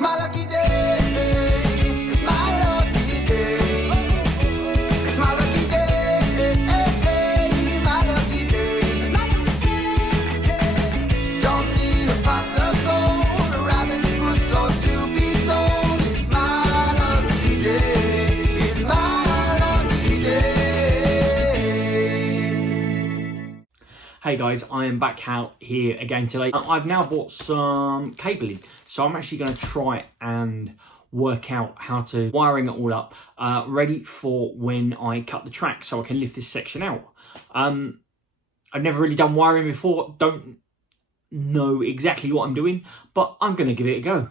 my lucky day. It's my lucky day. It's my lucky day. My lucky day. Don't need a pot of gold, a rabbit's foot or to be told. It's my lucky day. It's my lucky day. Hey guys, I am back out here again today. I've now bought some cabling, so I'm actually going to try and work out how to wiring it all up, ready for when I cut the track so I can lift this section out. I've never really done wiring before, don't know exactly what I'm doing, but I'm going to give it a go.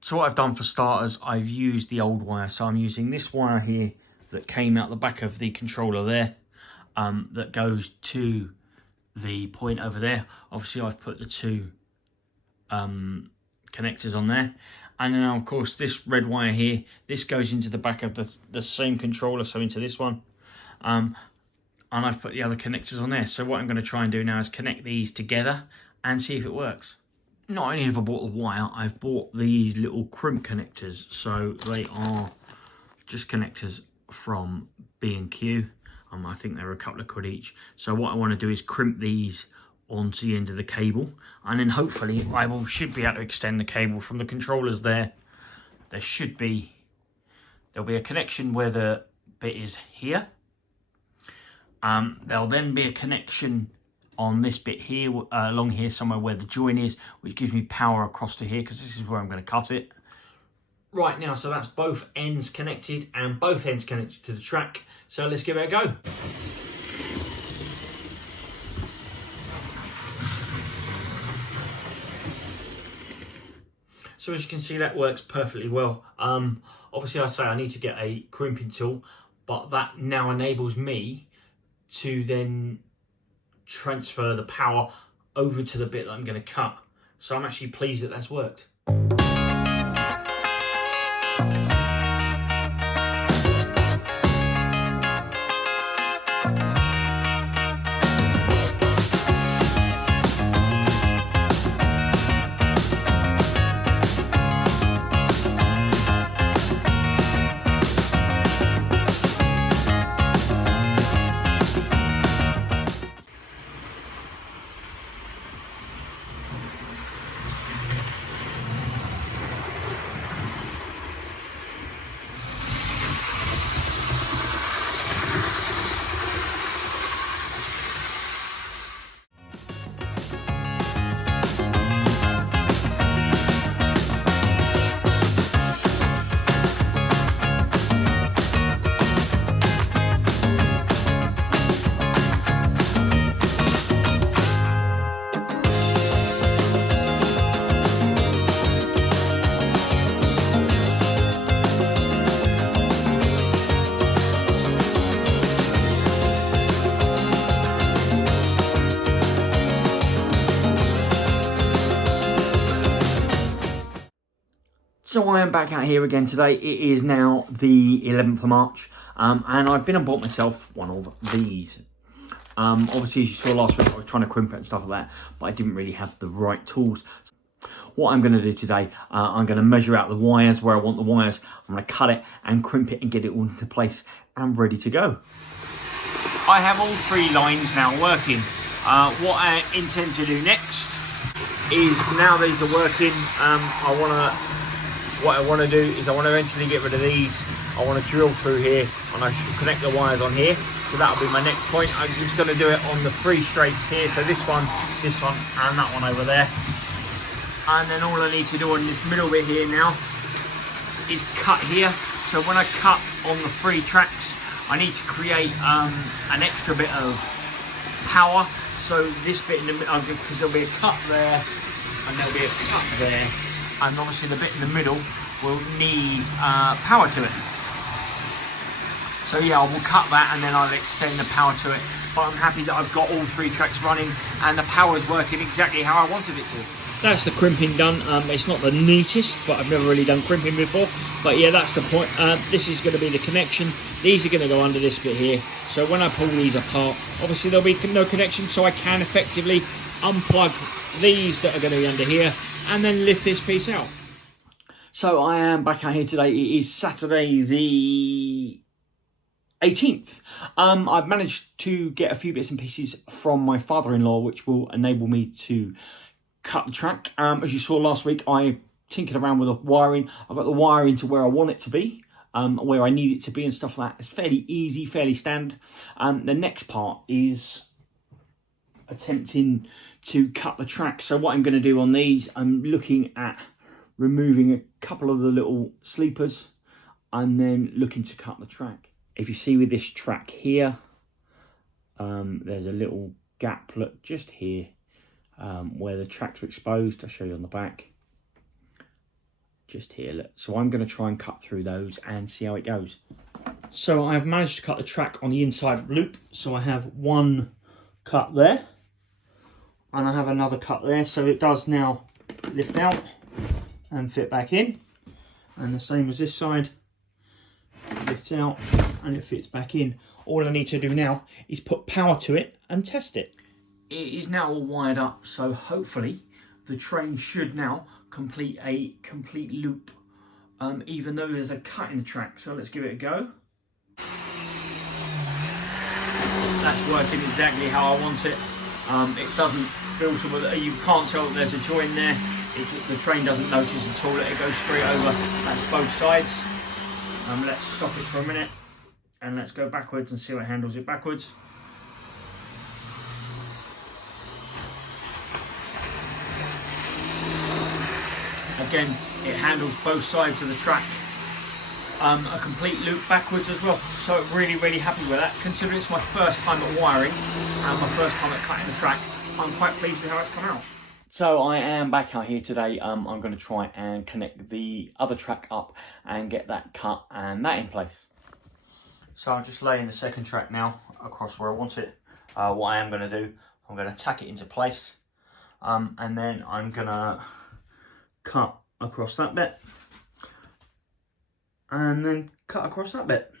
So what I've done for starters, I've used the old wire, so I'm using this wire here that came out the back of the controller there, that goes to the point over there. Obviously I've put the two connectors on there, and then of course this red wire here, this goes into the back of the same controller, so into this one, and I've put the other connectors on there. So what I'm going to try and do now is connect these together and see if it works. Not only have I bought the wire, I've bought these little crimp connectors, so they are just connectors from B&Q. I think they're a couple of quid each. So what I want to do is crimp these onto the end of the cable, and then hopefully should be able to extend the cable from the controllers there. There'll be a connection where the bit is here. There'll then be a connection on this bit here, along here somewhere where the join is, which gives me power across to here, because this is where I'm going to cut it. Right now, so that's both ends connected and both ends connected to the track. So let's give it a go. So as you can see, that works perfectly well. Obviously I say I need to get a crimping tool, but that now enables me to then transfer the power over to the bit that I'm going to cut. So I'm actually pleased that that's worked. So I am back out here again today. It is now the 11th of March, and I've been and bought myself one of these. Obviously, as you saw last week, I was trying to crimp it and stuff like that, but I didn't really have the right tools. What I'm going to do today, I'm going to measure out the wires where I want the wires. I'm going to cut it and crimp it and get it all into place and ready to go. I have all three lines now working. What I intend to do next is, now these are working, what I want to do is I want to eventually get rid of these. I want to drill through here, and I should connect the wires on here. So that'll be my next point. I'm just going to do it on the three straights here. So this one, and that one over there. And then all I need to do on this middle bit here now is cut here. So when I cut on the three tracks, I need to create an extra bit of power. So this bit in the middle, because there'll be a cut there, and there'll be a cut there. And obviously the bit in the middle will need power to it. So yeah, I will cut that and then I'll extend the power to it. But I'm happy that I've got all three tracks running and the power's working exactly how I wanted it to. That's the crimping done. It's not the neatest, but I've never really done crimping before. But yeah, that's the point. This is going to be the connection. These are going to go under this bit here. So when I pull these apart, obviously there'll be no connection, so I can effectively unplug these that are going to be under here and then lift this piece out. So I am back out here today. It is Saturday the 18th. I've managed to get a few bits and pieces from my father-in-law, which will enable me to cut the track. As you saw last week, I tinkered around with the wiring. I got the wiring to where I want it to be, where I need it to be and stuff like that. It's fairly easy, fairly standard. The next part is attempting to cut the track. So what I'm going to do on these, I'm looking at removing a couple of the little sleepers and then looking to cut the track. If you see with this track here, there's a little gap, look, just here, where the tracks are exposed. I'll show you on the back. Just here, look. So I'm going to try and cut through those and see how it goes. So I've managed to cut the track on the inside loop. So I have one cut there, and I have another cut there. So it does now lift out and fit back in. And the same as this side, lifts out and it fits back in. All I need to do now is put power to it and test it. It is now all wired up, so hopefully the train should now complete a complete loop, even though there's a cut in the track. So let's give it a go. That's working exactly how I want it. It doesn't filter with it. You can't tell that there's a join there. The train doesn't notice at all. It goes straight over. That's both sides. Let's stop it for a minute and let's go backwards and see how it handles it backwards. Again, it handles both sides of the track. A complete loop backwards as well. So really, really happy with that. Considering it's my first time at wiring and my first time at cutting the track, I'm quite pleased with how it's come out. So I am back out here today. I'm going to try and connect the other track up and get that cut and that in place. So I'm just laying the second track now across where I want it. What I am going to do, I'm going to tack it into place, and then I'm going to cut across that bit and then cut across that bit.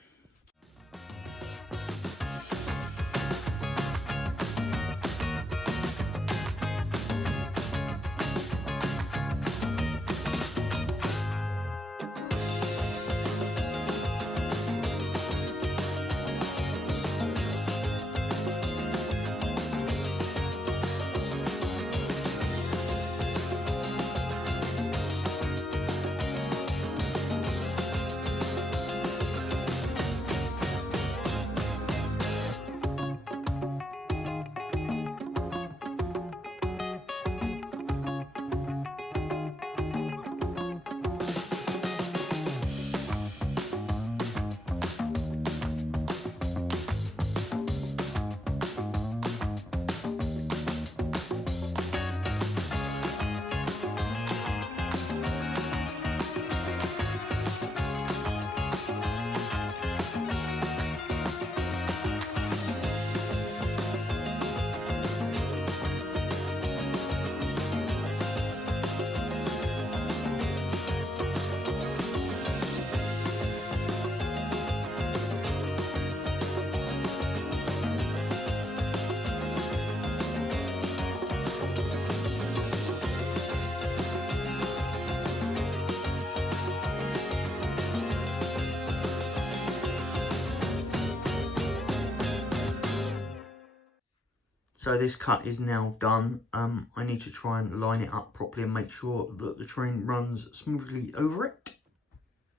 So this cut is now done. I need to try and line it up properly and make sure that the train runs smoothly over it.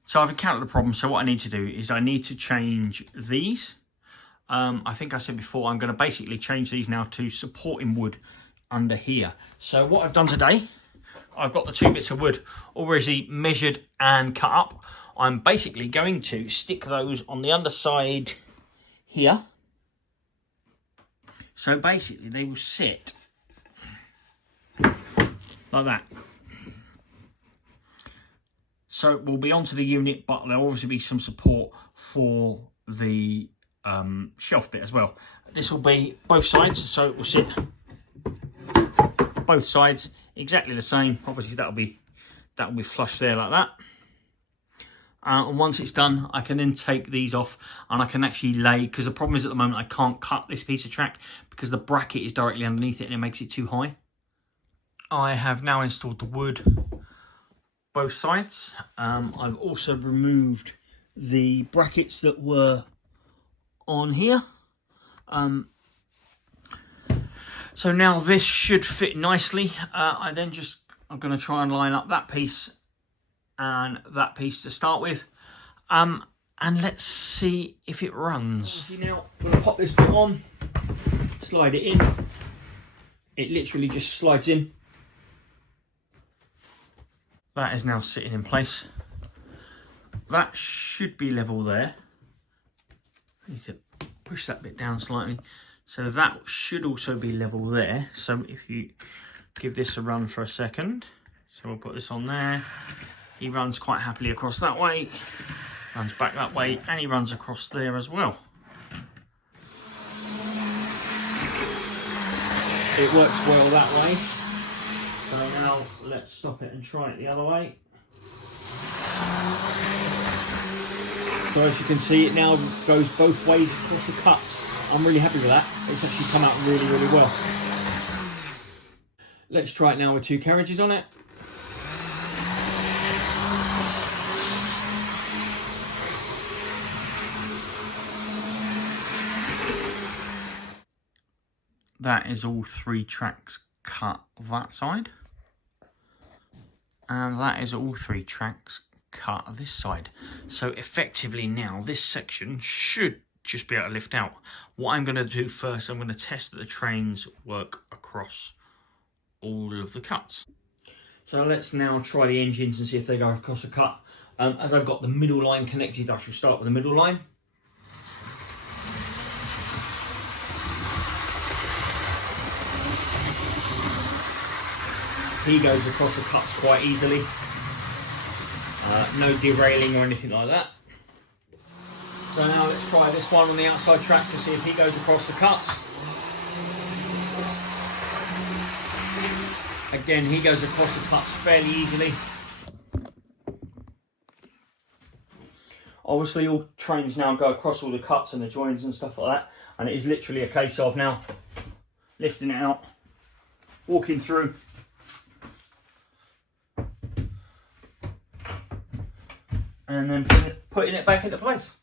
So I've encountered a problem. So what I need to do is I need to change these. I think I said before, I'm going to basically change these now to supporting wood under here. So what I've done today, I've got the two bits of wood already measured and cut up. I'm basically going to stick those on the underside here. So basically they will sit like that. So it will be onto the unit, but there'll obviously be some support for the shelf bit as well. This will be both sides, so it will sit both sides exactly the same. Obviously that will be flush there like that. And once it's done, I can then take these off and I can actually lay, because the problem is at the moment I can't cut this piece of track because the bracket is directly underneath it and it makes it too high. I have now installed the wood both sides. I've also removed the brackets that were on here. So now this should fit nicely. I'm going to try and line up that piece and that piece to start with. And let's see if it runs. Now I'm going to pop this bit on, slide it in. It literally just slides in. That is now sitting in place. That should be level there. I need to push that bit down slightly. So that should also be level there. So if you give this a run for a second. So we'll put this on there. He runs quite happily across that way. Runs back that way, and he runs across there as well. It works well that way. So now let's stop it and try it the other way. So as you can see, it now goes both ways across the cuts. I'm really happy with that. It's actually come out really, really well. Let's try it now with 2 carriages on it. That is all 3 tracks cut that side. And that is all 3 tracks cut this side. So effectively now this section should just be able to lift out. What I'm going to do first, I'm going to test that the trains work across all of the cuts. So let's now try the engines and see if they go across the cut. As I've got the middle line connected, I shall start with the middle line. He goes across the cuts quite easily. No derailing or anything like that. So now let's try this one on the outside track to see if he goes across the cuts. Again, he goes across the cuts fairly easily. Obviously all trains now go across all the cuts and the joins and stuff like that, and it is literally a case of now lifting it out, walking through, and then putting it back into place.